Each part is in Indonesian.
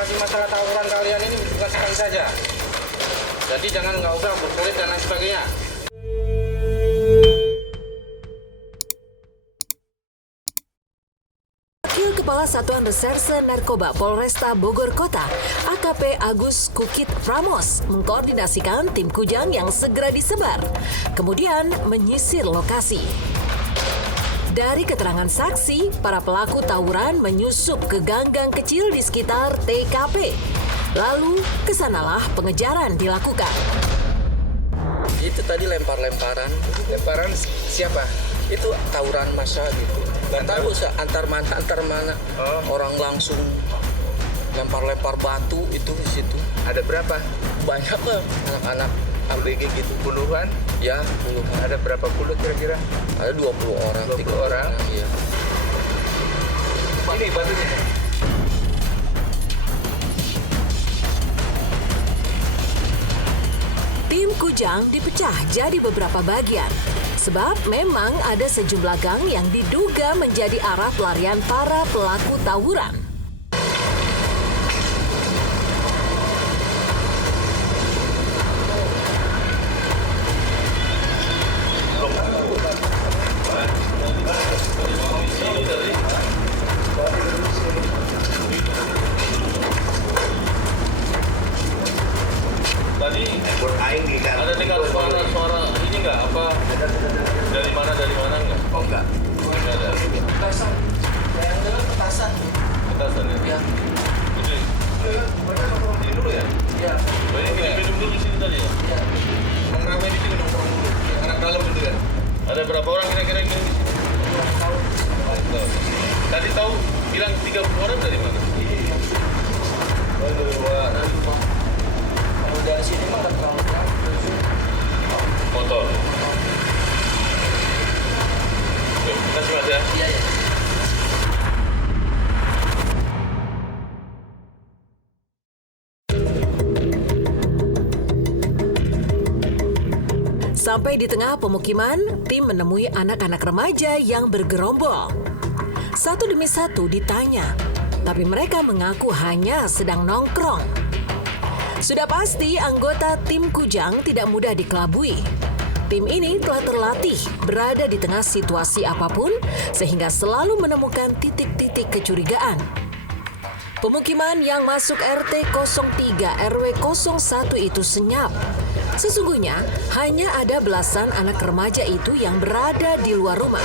mengatasi masalah tawuran kalian ini bukan sekali saja. Jadi jangan nggak usah berkelit dan lain sebagainya. Wakil Kepala Satuan Reserse Narkoba Polresta Bogor Kota, AKP Agus Kukit Ramos, mengkoordinasikan tim Kujang yang segera disebar, kemudian menyisir lokasi. Dari keterangan saksi, para pelaku tawuran menyusup ke gang-gang kecil di sekitar TKP. Lalu, kesanalah pengejaran dilakukan. Itu tadi lempar-lemparan. Lemparan siapa? Itu tawuran massa gitu. Gak tahu antar mana. Orang langsung lempar-lempar batu itu di situ. Ada berapa? Banyak lah anak-anak ABG gitu. Puluhan? Ya, puluhan. Ada berapa puluh kira-kira? Ada 20 orang. 20 orang? Iya. Ini batunya. Tim Kujang dipecah jadi beberapa bagian, sebab memang ada sejumlah gang yang diduga menjadi arah pelarian para pelaku tawuran. Tadi ada dengar suara ini nggak apa dari mana enggak? Oh enggak. Nggak ada. Petasan. Yang dengar petasan. Petasan ya. Ya. Jadi Mereka nongkrong dulu ya? Ya. banyak yang minum dulu di sini tadi ya. Yang ramai di sini nongkrong dulu. Yang anak dalam itu ya? Ada berapa orang kira-kira yang minum di sini? Tadi tahu bilang 30 orang dari mana? Oh, dari luar. Kalau dari sini mah nggak terlalu jauh. Motor. Oke, terima kasih Mas ya. Iya, ya. Sampai di tengah pemukiman, tim menemui anak-anak remaja yang bergerombol. Satu demi satu ditanya, tapi mereka mengaku hanya sedang nongkrong. Sudah pasti anggota tim Kujang tidak mudah dikelabui. Tim ini telah terlatih berada di tengah situasi apapun sehingga selalu menemukan titik-titik kecurigaan. Pemukiman yang masuk RT 03 RW 01 itu senyap. Sesungguhnya hanya ada belasan anak remaja itu yang berada di luar rumah.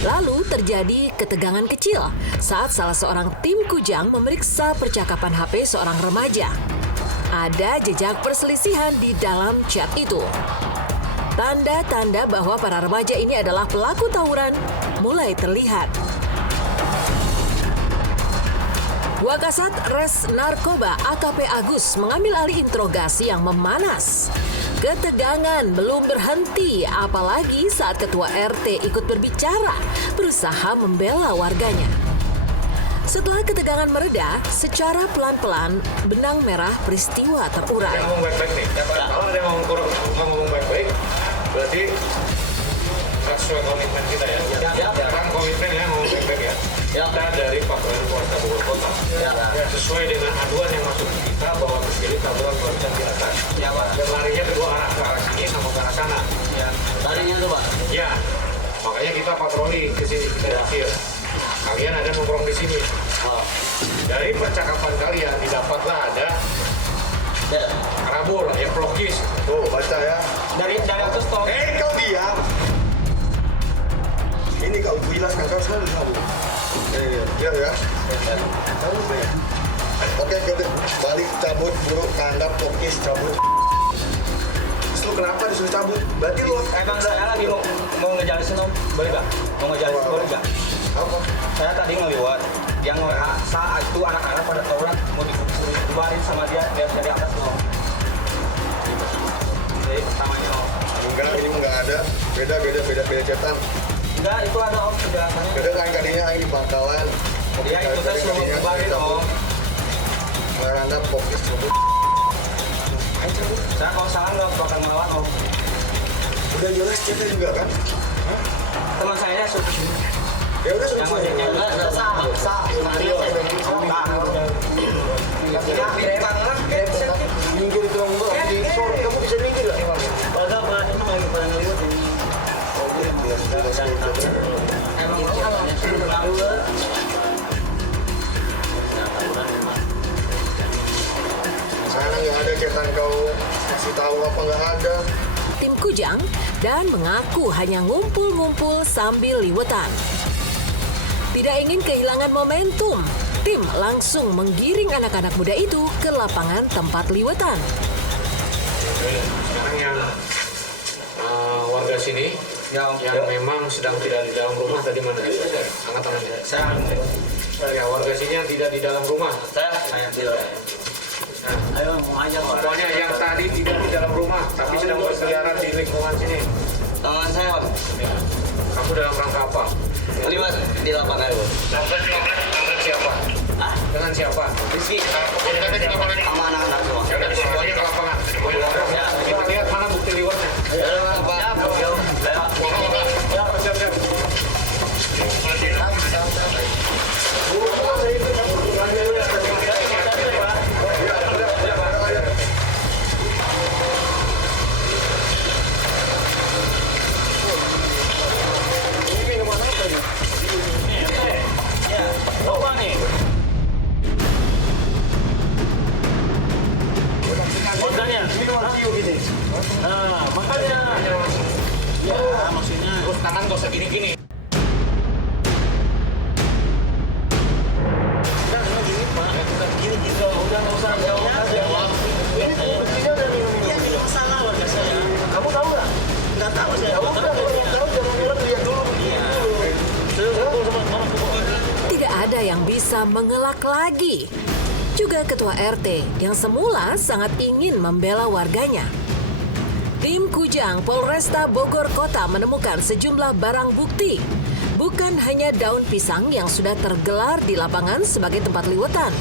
Lalu terjadi ketegangan kecil saat salah seorang tim Kujang memeriksa percakapan HP seorang remaja. Ada jejak perselisihan di dalam chat itu. Tanda-tanda bahwa para remaja ini adalah pelaku tawuran mulai terlihat. Wakasat Res Narkoba AKP Agus mengambil alih interogasi yang memanas. Ketegangan belum berhenti, apalagi saat ketua RT ikut berbicara, berusaha membela warganya. Setelah ketegangan mereda, secara pelan-pelan benang merah peristiwa terurai. Dia ngomong baik-baik nih. Kalau dia ngomong baik-baik, berarti sesuai komitmen kita ya. Kan komitmen ya ngomong baik-baik ya. Kita dari Pak Polresta Bogor Kota. Sesuai dengan aduan yang masuk ke kita bahwa terjadi tawuran berjam di atas. Ya Pak. Dan larinya kedua arah ke arah sini sama ke arah sana. Ya. Larinya itu Pak. Ya. Makanya kita patroli ke sini kita yakin. Kalian ada nongkrong di sini. Oh. Dari percakapan kalian didapatlah ada karabur, yang pelokis. Tuh, baca ya. Dari atas stop. Kau diam. Ini kau jelaskan, kau selalu tahu. Iya ya. Oke, balik cabut, buruk, tandap, pokis, cabut. Terus lu kenapa disuruh cabut? Berarti lu Emang saya lagi mau ngejalanin om, boleh gak? Mau ngejalanin boleh gak? apa? Saya tadi ngeliwat yang saat itu anak-anak pada tawuran mau dibarin sama dia dari atas loh. Jadi pertamanya loh. Enggak, ini enggak ada. Beda cetan. Enggak, itu ada om penjelasannya. Gede kan kadinya aing di Bangkalan. Ya itu saya suruh bubarin om. Maranda fokus cabut. Saya kalau salah nggak bakal melawan om. Udah jelas chatnya juga kan? Teman saya suruh. Ya udah Yang maksudnya enggak sah. Minggir itu orang mbak, di sore kamu bisa minggir gak? Padahal Pak, ini lagi pada ngeliat ini. Emang kalau Sana nggak ada chatan kau kasih tahu apa nggak ada. Tim Kujang dan mengaku hanya ngumpul-ngumpul sambil liwetan. Tidak ingin kehilangan momentum, tim langsung menggiring anak-anak muda itu ke lapangan tempat liwetan. Sekarang yang warga sini yang memang sedang tidak di dalam rumah tadi mana? Angkat tangannya. Ya, warga sini yang tidak di dalam rumah. saya tidak. Ayo mau aja Pak. Pokoknya yang tadi tidak di dalam rumah, tapi sedang berkeliaran di lingkungan sini. Tangan saya Om. Ya. Kamu dalam rangka apa? Ini Mas di lapangan Bu. Dengan siapa? Ah, Dengan siapa? Rizky. Sama Sama anak-anak semua. Ya udah, semuanya ke lapangan. Ya. Kita lihat mana bukti liwatnya. Ya udah Pak. Yuk. Siap, siap. Nah, makanya. Ya, maksudnya. Terus tangan gak usah gini-gini. Udah, gini Pak. Gini gitu. Udah nggak usah jawab. Ini buktinya udah minum. Iya, minum masalah warga saya. Kamu tahu nggak? Nggak tahu saya. Tahu nggak? Tahu jangan bilang lihat dulu. Iya. Saya ketemu sama orang tua. Tidak ada yang bisa mengelak lagi. Juga Ketua RT yang semula sangat ingin membela warganya. Tim Kujang Polresta Bogor Kota menemukan sejumlah barang bukti. Bukan hanya daun pisang yang sudah tergelar di lapangan sebagai tempat liwetan,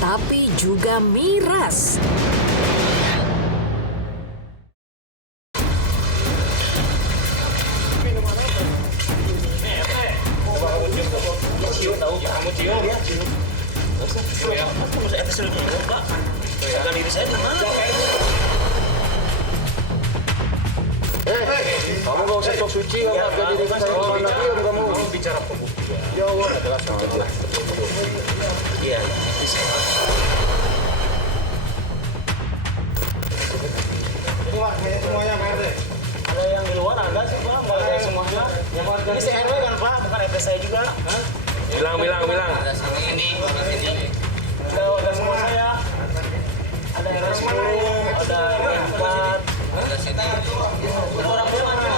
tapi juga miras. Kamu cium ya? Kamu nggak usah sok suci kamu jadi diri saya mana diam kamu. Kamu bicara pembuktian. Ya Allah. Iya. Ini Pak, ini semuanya Pak RT. Ada yang di luar ada sih Pak, nggak ada semuanya. Yang warga Ini CRW kan Pak, bukan RT saya juga. bilang. Ada sama ini, ini. Ada warga semua saya. Ada RW 10, ada RW 4. Ada sini. Orang punya mana?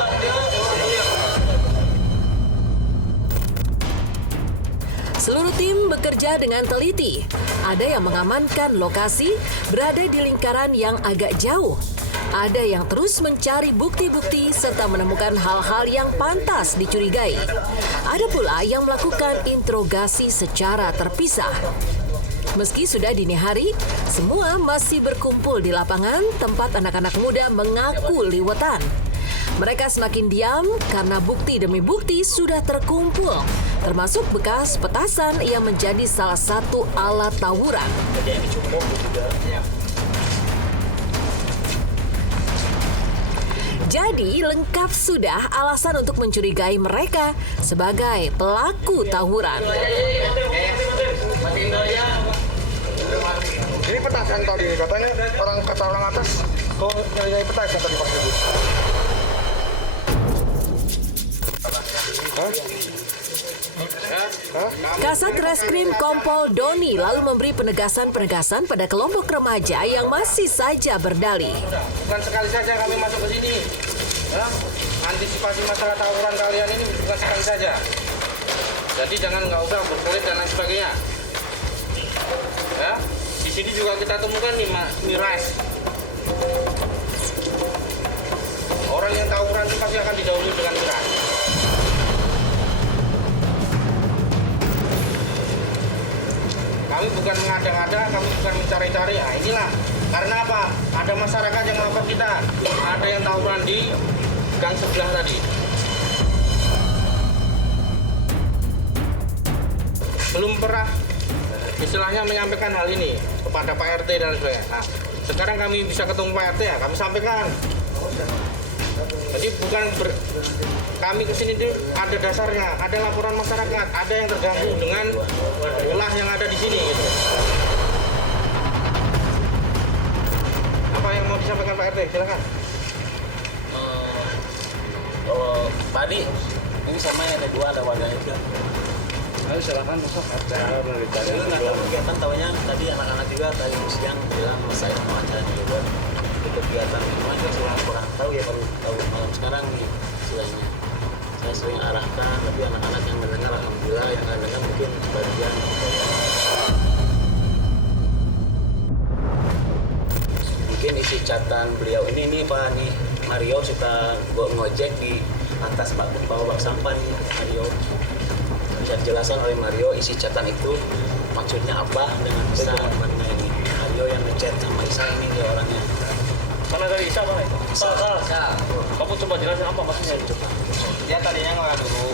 Seluruh tim bekerja dengan teliti. Ada yang mengamankan lokasi berada di lingkaran yang agak jauh. Ada yang terus mencari bukti-bukti serta menemukan hal-hal yang pantas dicurigai. Ada pula yang melakukan interogasi secara terpisah. Meski sudah dini hari, semua masih berkumpul di lapangan tempat anak-anak muda mengaku liwetan. Mereka semakin diam karena bukti demi bukti sudah terkumpul, termasuk bekas petasan yang menjadi salah satu alat tawuran. Jadi lengkap sudah alasan untuk mencurigai mereka sebagai pelaku tawuran. Ini petasan tadi katanya orang kata orang atas kau nyari petasan tadi Pak Ibu. Kasat Reskrim Kompol Doni lalu memberi penegasan-penegasan pada kelompok remaja yang masih saja berdalih. Bukan sekali saja kami masuk ke sini. Ya, antisipasi masalah tawuran kalian ini bukan sekali saja. Jadi jangan nggak usah berkelit dan lain sebagainya. Ya, di sini juga kita temukan nih miras. Orang yang tawuran itu pasti akan didahului dengan miras. Kami bukan mengada-ngada, kami bukan mencari-cari. Nah, inilah karena apa? Ada masyarakat yang melapor kita. Ada yang tawuran di gang sebelah tadi. Belum pernah istilahnya menyampaikan hal ini kepada Pak RT dan sebagainya. Nah, sekarang kami bisa ketemu Pak RT ya, kami sampaikan. Jadi bukan kami kesini itu ada dasarnya, ada laporan masyarakat, ada yang terganggu dengan ulah yang ada di sini. Gitu. Apa yang mau disampaikan Pak RT? Silakan. Kalau tadi ini sama ada dua, ada warga juga. Ayo silakan besok acara Jadi nggak tahu kegiatan, tahunya tadi anak-anak juga tadi siang bilang saya mau acara di luar kegiatan itu aja, saya kurang tahu ya, baru tahu malam sekarang nih istilahnya. Saya sering arahkan, tapi anak-anak yang mendengar alhamdulillah, yang nggak dengar mungkin sebagian. Mungkin isi catatan beliau ini Pak nih, Mario suka ngojek di atas bawah bak sampah nih Mario. Bisa dijelasan oleh Mario isi catatan itu maksudnya apa dengan Isa mana ini Mario yang ngechat sama Isa ini dia orangnya. Mana dari Isa mana itu? Isa. Kamu coba jelasin apa maksudnya? Coba. Dia tadinya nggak dulu.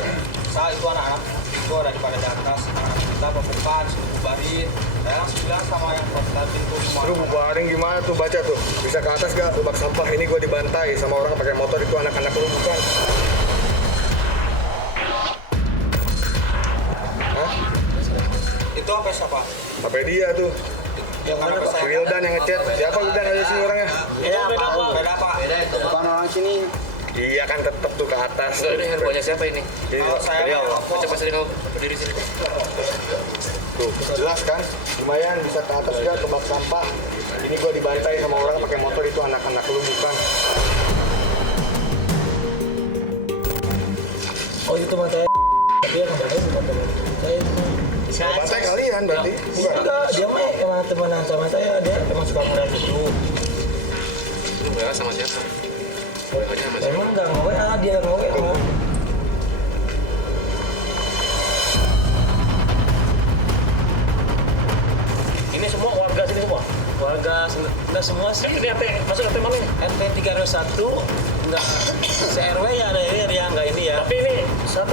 Saya itu anak-anak itu ada di atas. Kita pembukaan, suruh bubarin. Saya langsung bilang sama yang profitan pintu semua. Lu bubarin gimana tuh, baca tuh. Bisa ke atas gak? Bak sampah ini gue dibantai sama orang pakai motor, itu anak-anak lu bukan. Hah? Itu apa siapa? HP dia tuh. Yang mana Pak? Wildan yang ngechat. Siapa Wildan ada di sini orangnya? Beda apa? Beda apa? Beda itu. Bukan orang sini. Iya kan tetep tuh ke atas. Ini handphonenya siapa ini? Oh, saya Coba sini kamu berdiri sini. Tuh, jelas kan? Lumayan bisa ke atas juga ke bak sampah. Ini gue dibantai sama orang pakai motor, itu anak-anak lu bukan. Oh itu mata dia kemarin motor saya itu. Bantai kalian berarti? Bukan? Enggak, dia mah emang temenan sama saya, dia emang suka ngeliat dulu. Lu WA sama siapa? WA-nya sama siapa? Emang enggak nge-WA, dia nge-WA. Ini semua warga sini semua? Warga, enggak semua sih. Ini RT, masuk RT mana ini? RT 3 RW 1, enggak se-RW ya ada ini, enggak ini ya. Tapi ini satu